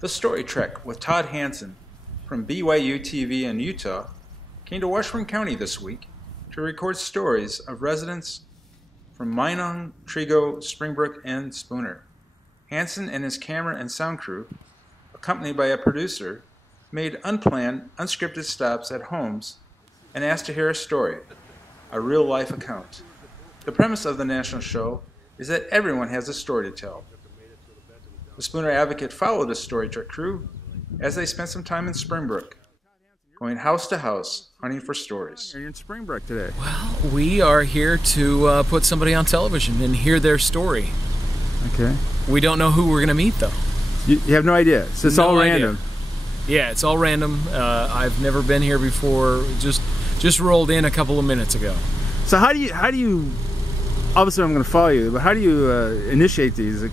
The Story Trek with Todd Hansen from BYU TV in Utah came to Washburn County this week to record stories of residents from Minong, Trigo, Springbrook, and Spooner. Hansen and his camera and sound crew, accompanied by a producer, made unplanned, unscripted stops at homes and asked to hear a story, a real-life account. The premise of the national show is that everyone has a story to tell. The Spooner Advocate followed the Story Trek crew as they spent some time in Springbrook, going house to house, hunting for stories. You're in Springbrook today. Well, we are here to put somebody on television and hear their story. Okay. We don't know who we're going to meet, though. You have no idea. So it's all random. Yeah, it's all random. I've never been here before. Just rolled in a couple of minutes ago. So how do you? Obviously, I'm going to follow you, but how do you initiate these?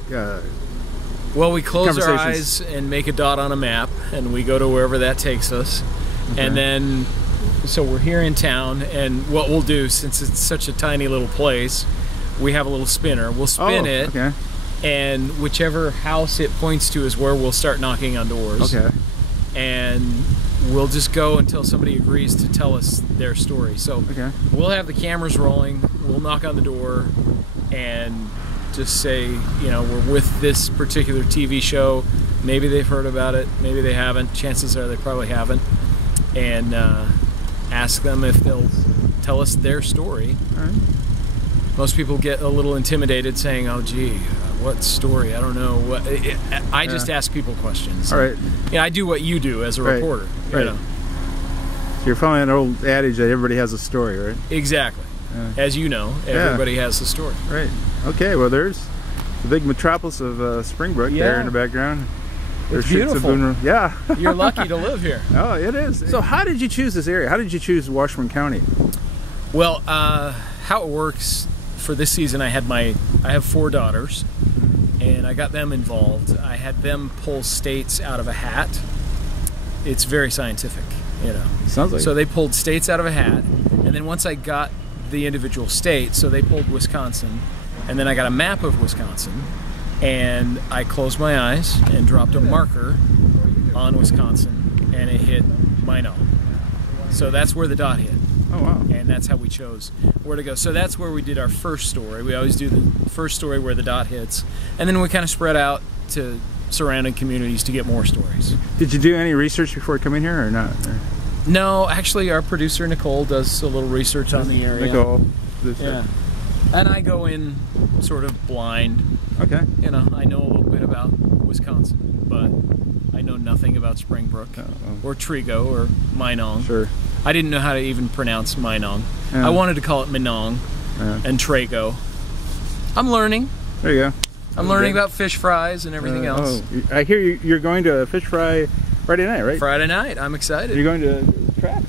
Well, we close our eyes and make a dot on a map, and we go to wherever that takes us. Okay. And then, so we're here in town, and what we'll do, since it's such a tiny little place, we have a little spinner. We'll spin it, okay. And whichever house it points to is where we'll start knocking on doors. Okay. And we'll just go until somebody agrees to tell us their story. So we'll have the cameras rolling, we'll knock on the door, and just say, you know, we're with this particular TV show. Maybe they've heard about it, maybe they haven't. Chances are they probably haven't. And ask them if they'll tell us their story. All right. Most people get a little intimidated saying, oh gee, what story? I don't know. I just ask people questions. All right. Yeah, I do what you do as a reporter. Right. You know? So you're following an old adage that everybody has a story, right? Exactly. As you know, everybody has a story. Right. Okay, well there's the big metropolis of Springbrook there in the background. It's beautiful. Yeah. You're lucky to live here. Oh, it is. So how did you choose this area? How did you choose Washburn County? Well, how it works for this season, I have 4 daughters, and I got them involved. I had them pull states out of a hat. It's very scientific, you know. Sounds like. So they pulled states out of a hat, and then once I got the individual states, so they pulled Wisconsin, and then I got a map of Wisconsin, and I closed my eyes and dropped a marker on Wisconsin, and it hit Minong. So that's where the dot hit. Oh, wow. And that's how we chose where to go. So that's where we did our first story. We always do the first story where the dot hits, and then we kind of spread out to surrounding communities to get more stories. Did you do any research before coming here or not? Or? No, actually our producer Nicole does a little research on the area. Nicole. Yeah. And I go in sort of blind. Okay. You know, I know a little bit about Wisconsin, but I know nothing about Springbrook or Trigo or Minong. Sure. I didn't know how to even pronounce Minong. Yeah. I wanted to call it Minong and Trago. I'm learning. There you go. I'm learning about fish fries and everything else. Oh, I hear you're going to a fish fry Friday night, right? Friday night. I'm excited. You're going to tracks?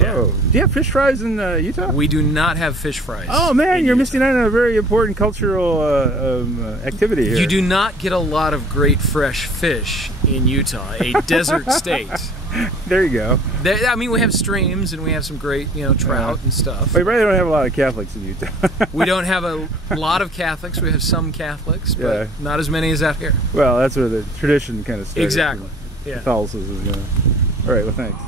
Yeah. Oh, do you have fish fries in Utah? We do not have fish fries. Oh man, you're missing out on a very important cultural activity here. You do not get a lot of great fresh fish in Utah, a desert state. There you go. I mean, we have streams and we have some great, you know, trout and stuff. We really don't have a lot of Catholics in Utah. We don't have a lot of Catholics. We have some Catholics, but not as many as out here. Well, that's where the tradition kind of started. Exactly. Yeah. Catholicism. All right. Well, thanks.